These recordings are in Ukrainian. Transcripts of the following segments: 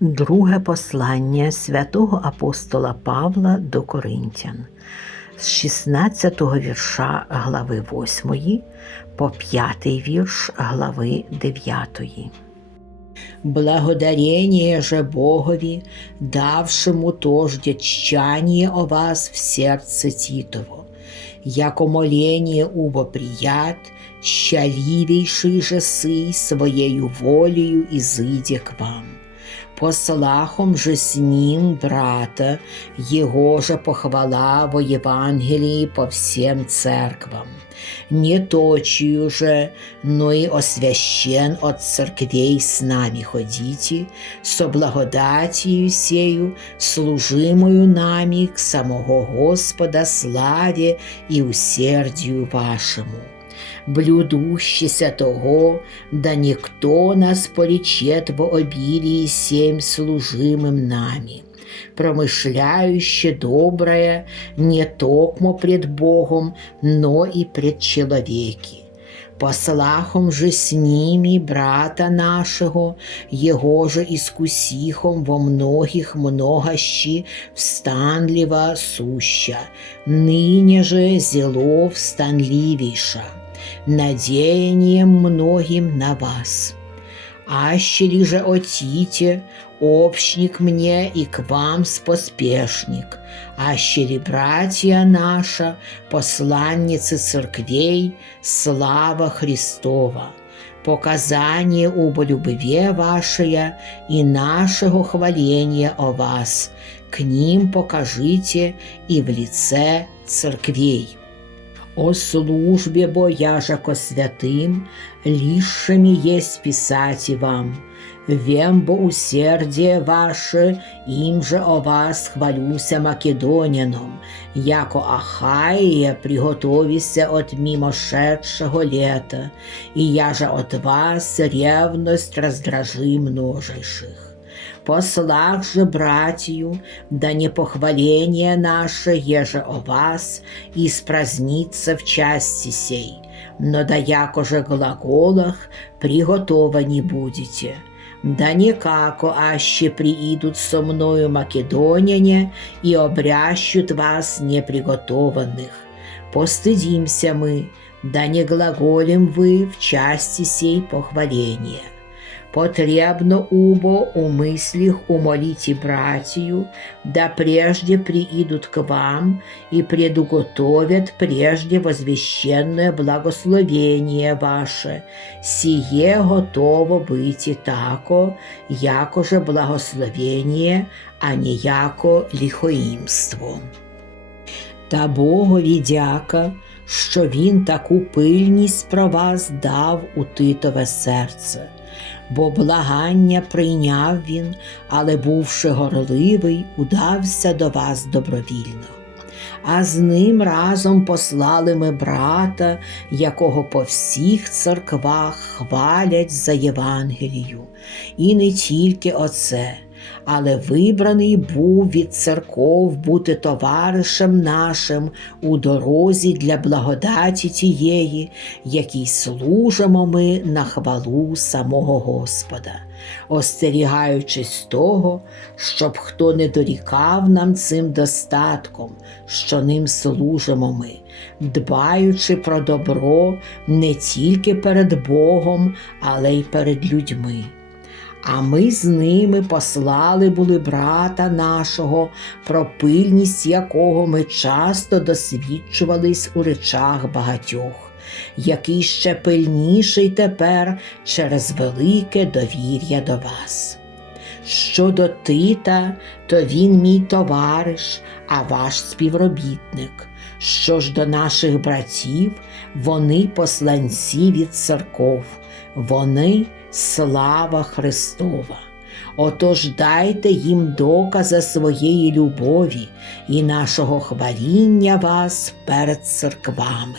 Друге послання святого апостола Павла до Коринтян з 16 вірша глави 8 по 5 вірш глави 9. Благодарение же Богові, давшему тожде тщание о вас в сердце Титово, яко моление убо прият, щаливейший же сый своею волею изыде к вам. Послахом же с ним брата, его же похвала во Евангелии по всем церквам. Не точию же, но и освящен от церквей с нами ходите, со благодатью сею, служимою нами к самого Господа славе и усердию вашему блюдущися того, да никто нас поречет во обилии семь служимым нами, промышляюще доброе не токмо пред Богом, но и пред человеки. Послахом же с ними брата нашего, его же искусихом во многих многощи встанливо суща, ныне же зело встанливейша Надеянием многим на вас. Ащели же отите, общник мне и к вам споспешник, ащели братья наша, посланницы церквей, слава Христова, показание об любви вашей и нашего хваления о вас, к ним покажите и в лице церквей. О службе бояжако святым, лишими есть писать вам. Вем бо усердие ваше, им же о вас хвалюся Македоняном, яко Ахаия приготовися от мимошедшего лета, и я же от вас ревность раздражи множайших послах же братью, да не похваление наше, еже о вас, испразнится в части сей, но да яко же глаголах приготовани будете. Да никако аще приидут со мною македоняне и обрящут вас неприготованных. Постыдимся мы, да не глаголем вы в части сей похваления потребно убо у мыслях умолите братью, да прежде приидут к вам и предуготовят прежде возвещенное благословение ваше, сие готово быть и тако, яко же благословение, а не яко лихоїмство. Та Богові дяка, що Він таку пильність про вас дав у Титове серце бо благання прийняв він, але, бувши горливий, удався до вас добровільно. А з ним разом послали ми брата, якого по всіх церквах хвалять за Євангелію, і не тільки оце але вибраний був від церков бути товаришем нашим у дорозі для благодаті тієї, якій служимо ми на хвалу самого Господа, остерігаючись того, щоб хто не дорікав нам цим достатком, що ним служимо ми, дбаючи про добро не тільки перед Богом, але й перед людьми. А ми з ними послали були брата нашого, про пильність якого ми часто досвідчувались у речах багатьох, який ще пильніший тепер через велике довір'я до вас. Щодо Тита, то він мій товариш, а ваш співробітник. Що ж до наших братів, вони посланці від церков, вони слава Христова. Отож дайте їм докази своєї любові і нашого хваління вас перед церквами.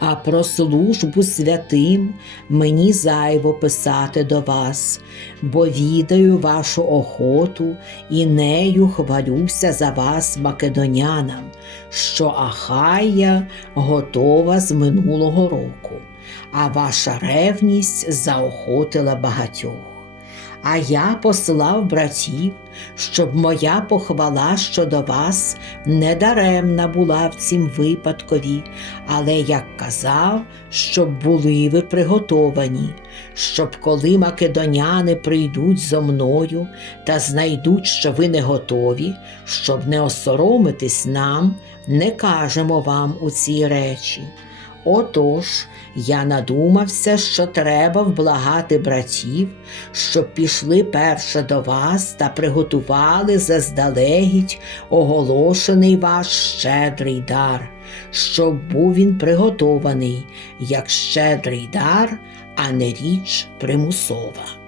А про службу святим мені зайво писати до вас, бо відаю вашу охоту і нею хвалюся за вас, македонянам, що Ахая готова з минулого року а ваша ревність заохотила багатьох. А я послав братів, щоб моя похвала щодо вас недаремна була в цім випадкові, але як казав, щоб були ви приготовані, щоб коли македоняни прийдуть зо мною та знайдуть, що ви не готові, щоб не осоромитись нам, не кажемо вам у ці речі. Отож, я надумався, що треба вблагати братів, щоб пішли перше до вас та приготували заздалегідь оголошений ваш щедрий дар, щоб був він приготований як щедрий дар, а не річ примусова.